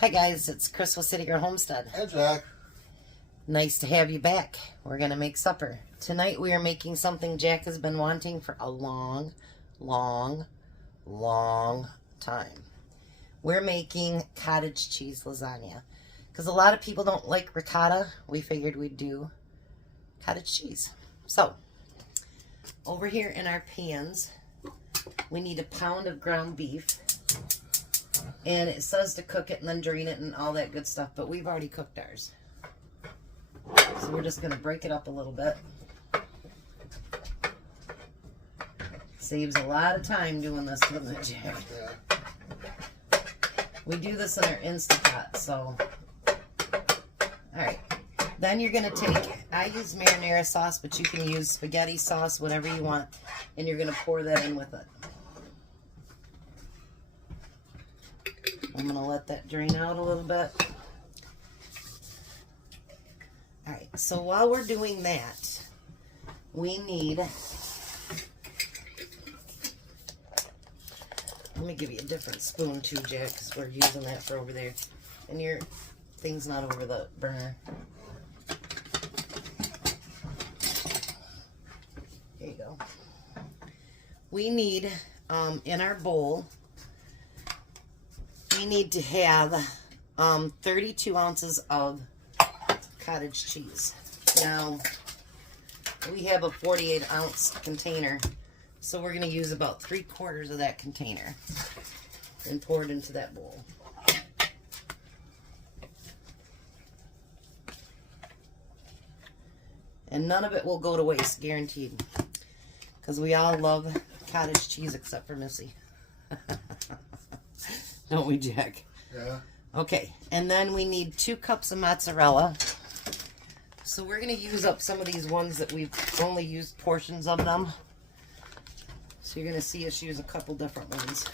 Hi guys, it's Chris with City Girl Homestead. Hey Jack. Nice to have you back. We're going to make supper. Tonight we are making something Jack has been wanting for a long time. We're making cottage cheese lasagna. Because a lot of people don't like ricotta, we figured we'd do cottage cheese. So, over here in our pans, we need a pound of ground beef. And it says to cook it and then drain it and all that good stuff, but we've already cooked ours. So we're just going to break it up a little bit. Saves a lot of time doing this, doesn't it, Jack? Yeah. We do this in our Instant Pot, so. Alright. Then you're going to take, I use marinara sauce, but you can use spaghetti sauce, whatever you want. And you're going to pour that in with it. I'm going to let that drain out a little bit. Alright, so while we're doing that, we need, let me give you a different spoon too, Jack, because we're using that for over there. And your thing's not over the burner. There you go. We need, in our bowl, we need to have 32 ounces of cottage cheese. Now, we have a 48 ounce container, so we're going to use about 3/4 of that container and pour it into that bowl. And none of it will go to waste, guaranteed, because we all love cottage cheese except for Missy. Don't we, Jack? Yeah. Okay, and then we need 2 cups of mozzarella. So we're going to use up some of these ones that we've only used portions of them. So you're going to see us use a couple different ones.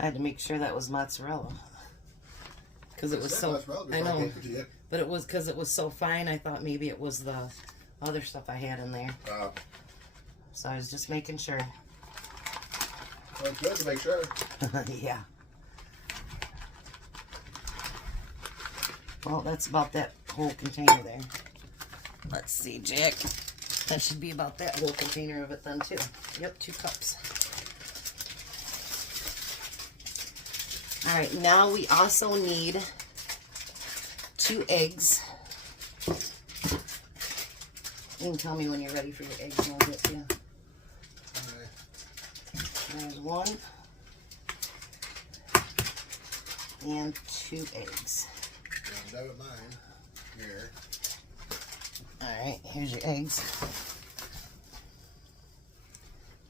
I had to make sure that was mozzarella. Because it was so, I know, but it was because it was so fine, I thought maybe it was the other stuff I had in there. So I was just making sure. Well, it's good to make sure. Yeah. Well, that's about that whole container there. Let's see, Jack. That should be about that whole container of it then, too. Yep, 2 cups. Alright, now we also need 2 eggs. You can tell me when you're ready for your eggs and I'll get to you. Alright. There's 1. And 2 eggs. Yeah, I've got mine here. Alright, here's your eggs.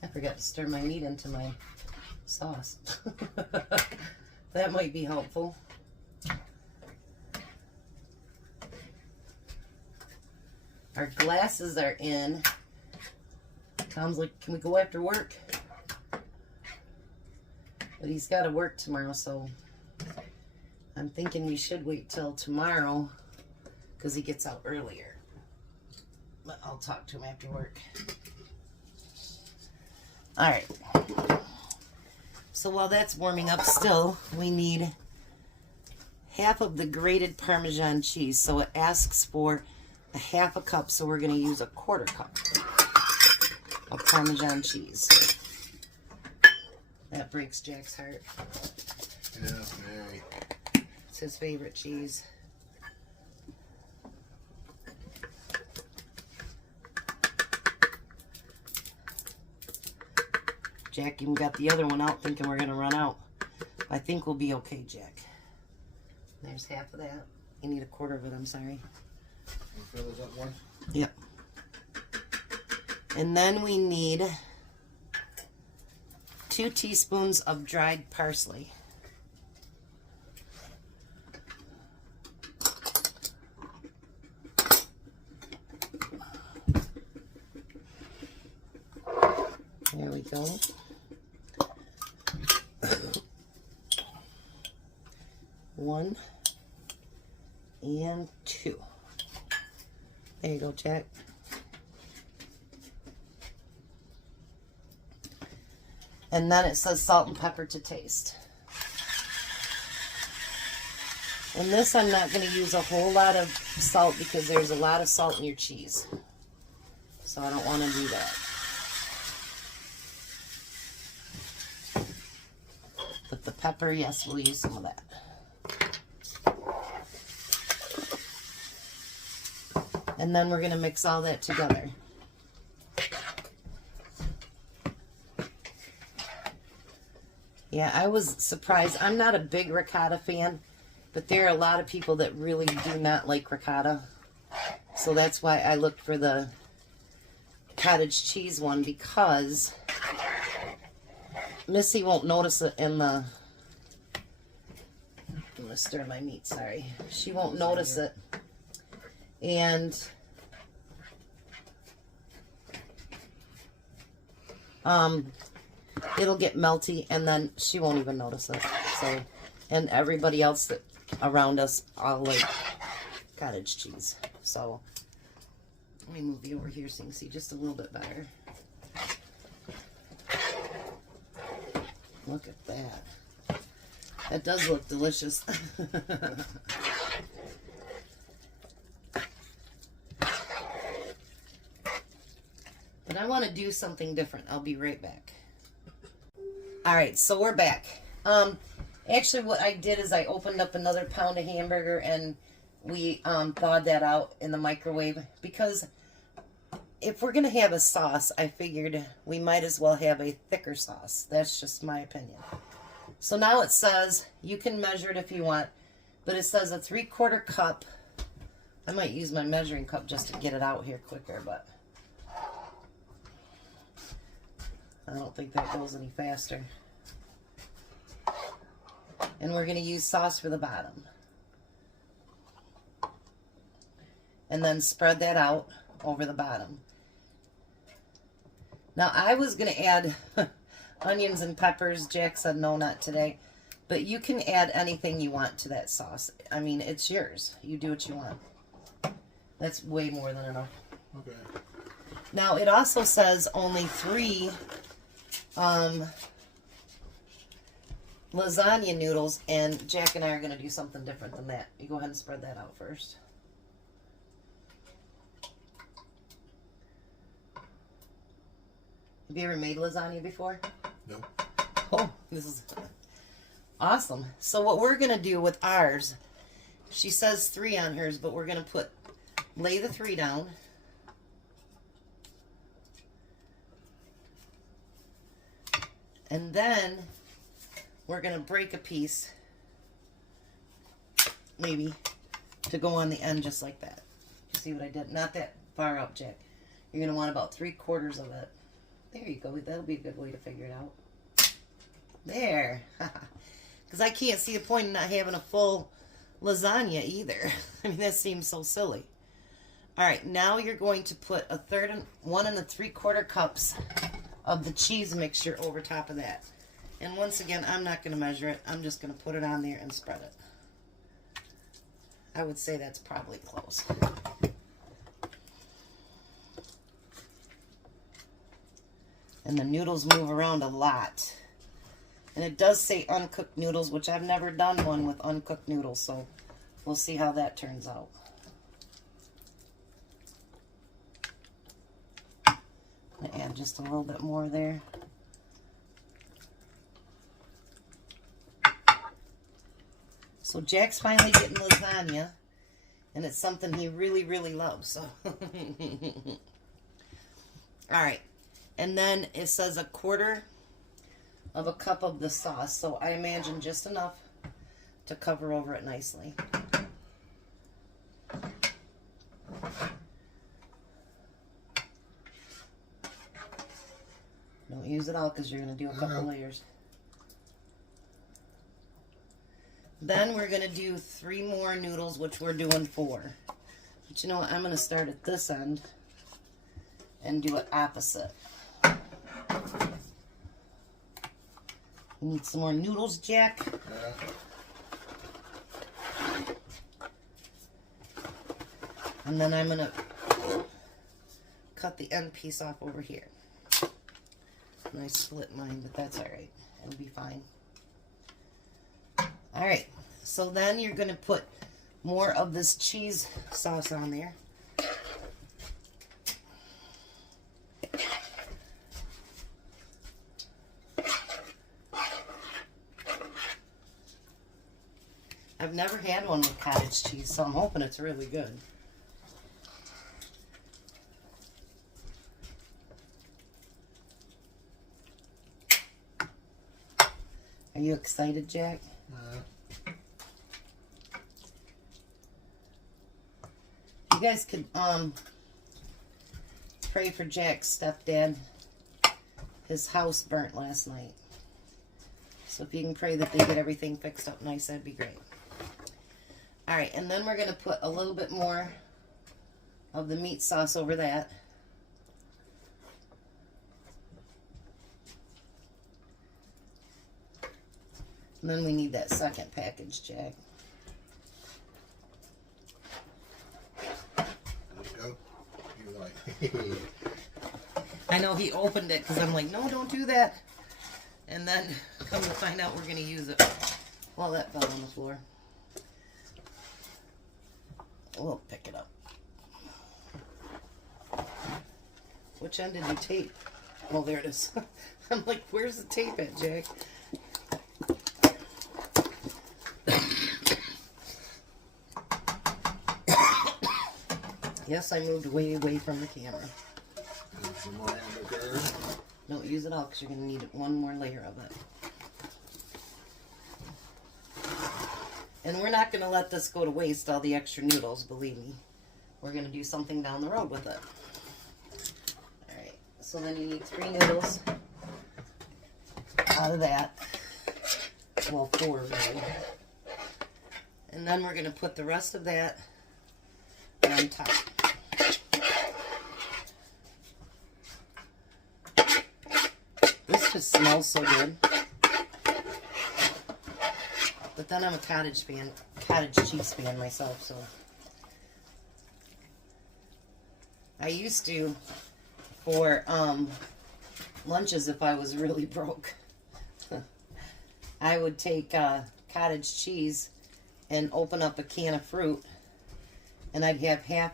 I forgot to stir my meat into my sauce. That might be helpful. Our glasses are in. Tom's like, can we go after work? But he's got to work tomorrow, so I'm thinking we should wait till tomorrow because he gets out earlier. But I'll talk to him after work. All right. So while that's warming up still, we need half of the grated Parmesan cheese. So it asks for a 1/2 cup, so we're going to use a 1/4 cup of Parmesan cheese. That breaks Jack's heart. Yeah, very. It's his favorite cheese. Jack even got the other one out thinking we're going to run out. I think we'll be okay, Jack. There's half of that. You need a 1/4 of it, I'm sorry. You fill this up one? Yep. And then we need 2 teaspoons of dried parsley. There we go. One and two. There you go, Jack. And then it says salt and pepper to taste. And this I'm not going to use a whole lot of salt because there's a lot of salt in your cheese. So I don't want to do that. But the pepper, yes, we'll use some of that. And then we're going to mix all that together. Yeah, I was surprised. I'm not a big ricotta fan, but there are a lot of people that really do not like ricotta. So that's why I looked for the cottage cheese one, because Missy won't notice it in the... I'm going to stir my meat, sorry. She won't notice it. And it'll get melty, and then she won't even notice it. So, and everybody else that around us all like cottage cheese. So let me move you over here so you can see just a little bit better. Look at that. That does look delicious. But I want to do something different. I'll be right back. Alright, so we're back. Actually what I did is I opened up another pound of hamburger and we thawed that out in the microwave, because if we're going to have a sauce, I figured we might as well have a thicker sauce. That's just my opinion. So now it says, you can measure it if you want, but it says a 3/4 cup. I might use my measuring cup just to get it out here quicker, but I don't think that goes any faster. And we're going to use sauce for the bottom. And then spread that out over the bottom. Now I was going to add onions and peppers. Jack said no, not today. But you can add anything you want to that sauce. I mean, it's yours. You do what you want. That's way more than enough. Okay. Now it also says only 3 lasagna noodles, and Jack and I are going to do something different than that. You go ahead and spread that out first. Have you ever made lasagna before? No. Oh, this is awesome. So what we're going to do with ours, she says 3 on hers, but we're going to lay the 3 down. And then we're going to break a piece, maybe, to go on the end just like that. You see what I did? Not that far up, Jack. You're going to want about 3/4 of it. There you go. That'll be a good way to figure it out. There. Because I can't see a point in not having a full lasagna either. I mean, that seems so silly. All right, now you're going to put 1 3/4 cups of the cheese mixture over top of that. And once again, I'm not going to measure it. I'm just going to put it on there and spread it. I would say that's probably close. And the noodles move around a lot. And it does say uncooked noodles, which I've never done one with uncooked noodles, so we'll see how that turns out. I'm going to add just a little bit more there. So Jack's finally getting lasagna, and it's something he really, really loves. So, all right, and then it says 1/4 of a cup of the sauce. So I imagine just enough to cover over it nicely. Don't use it all because you're going to do a couple layers. Then we're going to do 3 more noodles, which we're doing 4. But you know what? I'm going to start at this end and do it opposite. You need some more noodles, Jack? Yeah. And then I'm going to cut the end piece off over here. and I split mine, but that's all right. It'll be fine. All right, so then you're going to put more of this cheese sauce on there. I've never had one with cottage cheese, so I'm hoping it's really good. Are you excited, Jack? You guys could pray for Jack's stepdad. His house burnt last night. So if you can pray that they get everything fixed up nice, that'd be great. Alright, and then we're going to put a little bit more of the meat sauce over that. And then we need that second package, Jack. Let's go. You like. I know he opened it because I'm like, no, don't do that. And then come to find out we're going to use it. Well, that fell on the floor. We'll pick it up. Which end did you tape? Oh, there it is. I'm like, where's the tape at, Jack? Yes, I moved way away from the camera. Some more hamburger. Don't use it all because you're going to need one more layer of it. And we're not going to let this go to waste, all the extra noodles, believe me. We're going to do something down the road with it. Alright, so then you need 3 noodles out of that. Well, 4 really. And then we're going to put the rest of that on top. This just smells so good. But then I'm a cottage cheese fan myself, so. I used to, for lunches if I was really broke, I would take cottage cheese and open up a can of fruit, and I'd have half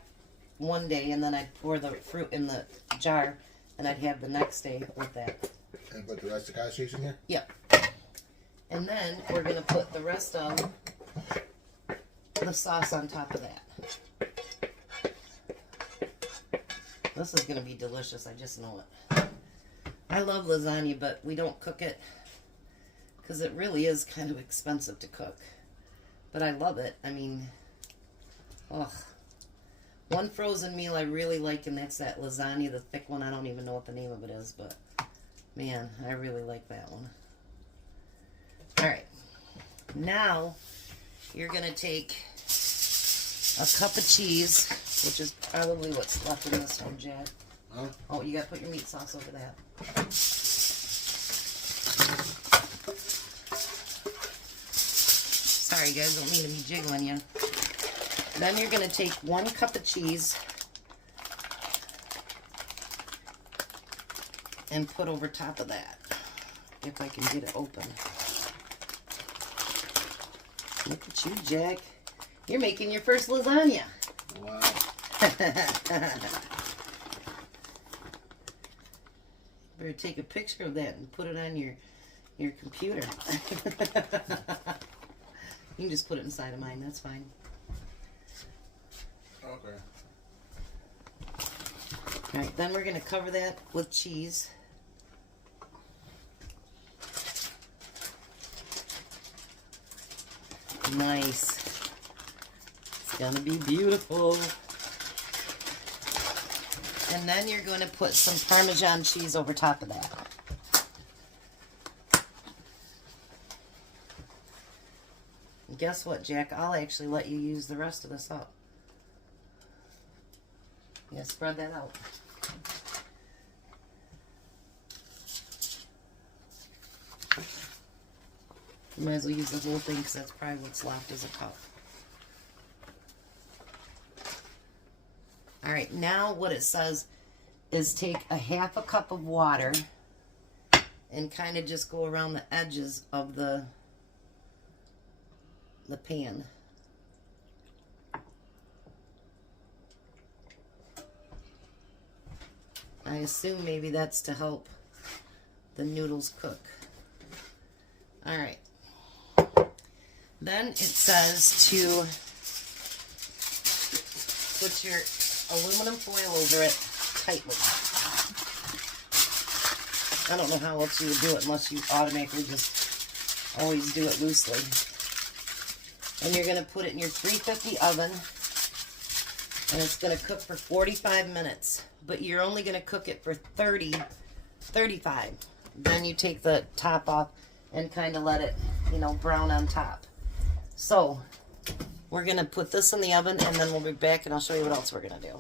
one day, and then I'd pour the fruit in the jar, and I'd have the next day with that. And put the rest of the cottage cheese in here? Yep. And then we're going to put the rest of the sauce on top of that. This is going to be delicious, I just know it. I love lasagna, but we don't cook it because it really is kind of expensive to cook. But I love it. I mean, ugh. One frozen meal I really like, and that's that lasagna, the thick one. I don't even know what the name of it is, but man, I really like that one. Alright, now you're going to take a cup of cheese, which is probably what's left in this one, Jack. Huh? Oh, you got to put your meat sauce over that. Sorry guys, don't mean to be jiggling you. Then you're going to take 1 cup of cheese and put over top of that, if I can get it open. Look at you, Jack. You're making your first lasagna. Wow. Better take a picture of that and put it on your computer. You can just put it inside of mine, that's fine. Okay. Alright, then we're going to cover that with cheese. Nice. It's going to be beautiful. And then you're going to put some Parmesan cheese over top of that. And guess what, Jack? I'll actually let you use the rest of this up. Yeah, spread that out. You might as well use the whole thing because that's probably what's left as a cup. Alright, now what it says is take a 1/2 cup of water and kind of just go around the edges of the pan. I assume maybe that's to help the noodles cook. All right. Then it says to put your aluminum foil over it tightly. I don't know how else you would do it unless you automatically just always do it loosely. And you're going to put it in your 350 oven, and it's going to cook for 45 minutes. But you're only going to cook it for 35. Then you take the top off and kind of let it, you know, brown on top. So we're going to put this in the oven, and then we'll be back and I'll show you what else we're going to do.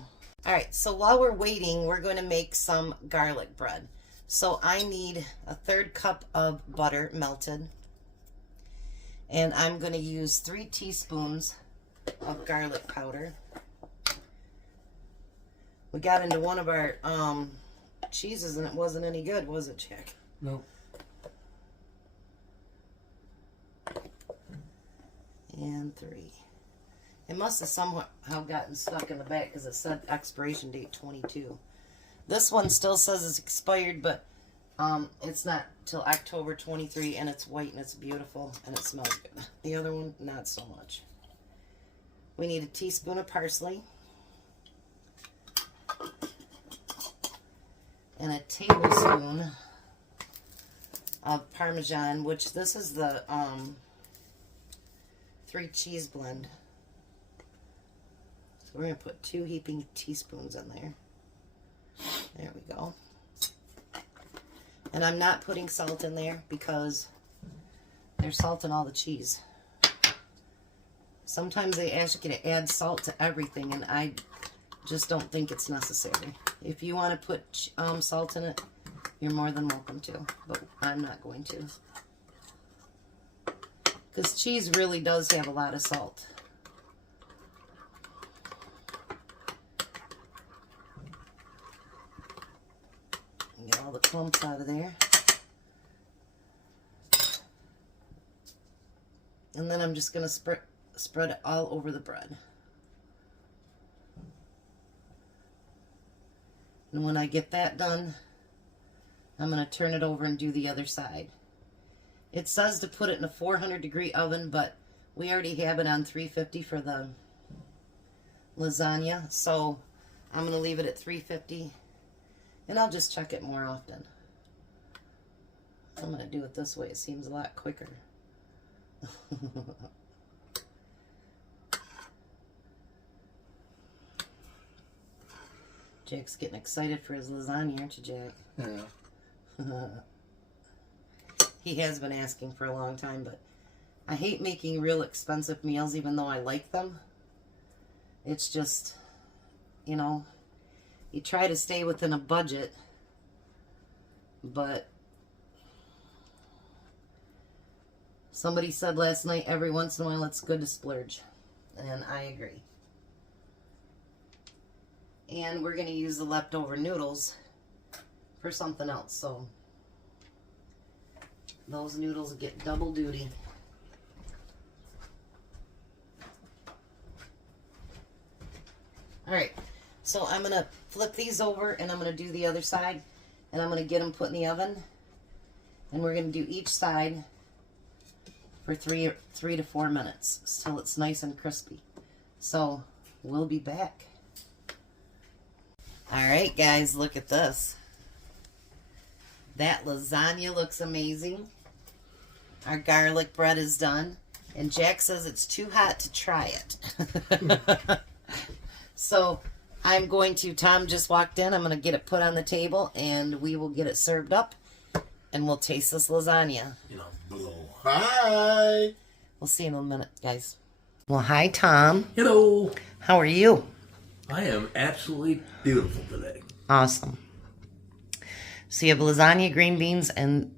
All right, so while we're waiting, we're going to make some garlic bread. So I need a 1/3 cup of butter melted. And I'm going to use 3 teaspoons of garlic powder. We got into one of our cheeses and it wasn't any good, was it, Jack? No. And 3. It must have somehow gotten stuck in the back because it said expiration date 22. This one still says it's expired, but it's not till October 23, and it's white and it's beautiful and it smells good. The other one, not so much. We need a teaspoon of parsley and a tablespoon of Parmesan, which this is the 3 cheese blend. So we're going to put 2 heaping teaspoons in there. There we go. And I'm not putting salt in there because there's salt in all the cheese. Sometimes they ask you to add salt to everything, and I just don't think it's necessary. If you want to put salt in it, you're more than welcome to, but I'm not going to. Because cheese really does have a lot of salt. Get all the clumps out of there. And then I'm just going to spread it all over the bread. And when I get that done, I'm going to turn it over and do the other side. It says to put it in a 400-degree oven, but we already have it on 350 for the lasagna. So I'm going to leave it at 350. And I'll just check it more often. I'm going to do it this way. It seems a lot quicker. Jack's getting excited for his lasagna, aren't you, Jack? Yeah. He has been asking for a long time, but I hate making real expensive meals even though I like them. It's just, you know, you try to stay within a budget, but somebody said last night, every once in a while it's good to splurge, and I agree. And we're going to use the leftover noodles for something else, so those noodles get double duty. Alright, so I'm going to flip these over and I'm going to do the other side, and I'm going to get them put in the oven, and we're going to do each side for 3 to 4 minutes till it's nice and crispy. So we'll be back. Alright guys, look at this. That lasagna looks amazing. Our garlic bread is done. And Jack says it's too hot to try it. So I'm going to, Tom just walked in, I'm going to get it put on the table and we will get it served up and we'll taste this lasagna. You know, blow. Hi. We'll see you in a minute, guys. Well, hi, Tom. Hello. How are you? I am absolutely beautiful today. Awesome. So you have lasagna, green beans, and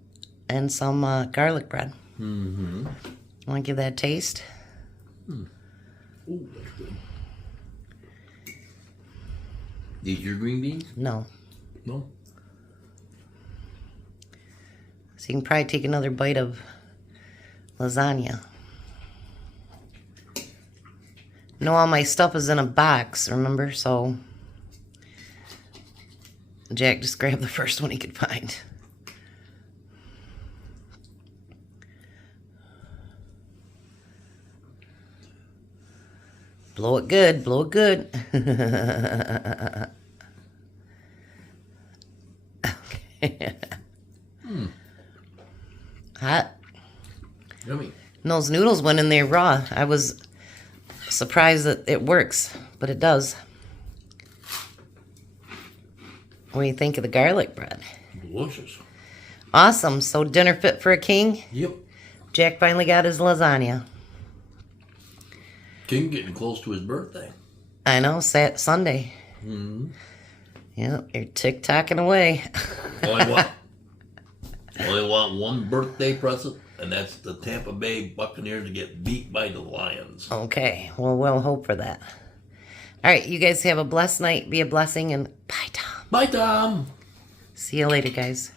some garlic bread. Mm-hmm. Want to give that a taste? Ooh, that's good. These your green beans? No. No. So you can probably take another bite of lasagna. Know all my stuff is in a box, remember? So Jack just grabbed the first one he could find. Blow it good, blow it good. Okay. Hot. Yummy. And those noodles went in there raw. I was surprised that it works, but it does. What do you think of the garlic bread? Delicious. Awesome. So dinner fit for a king. Yep. Jack finally got his lasagna. King getting close to his birthday. I know, Sunday. Mm-hmm. Yep, you're tick-tocking away. Only want one birthday present, and that's the Tampa Bay Buccaneers to get beat by the Lions. Okay, well, we'll hope for that. All right, you guys have a blessed night. Be a blessing, and bye, Tom. Bye, Tom. See you later, guys.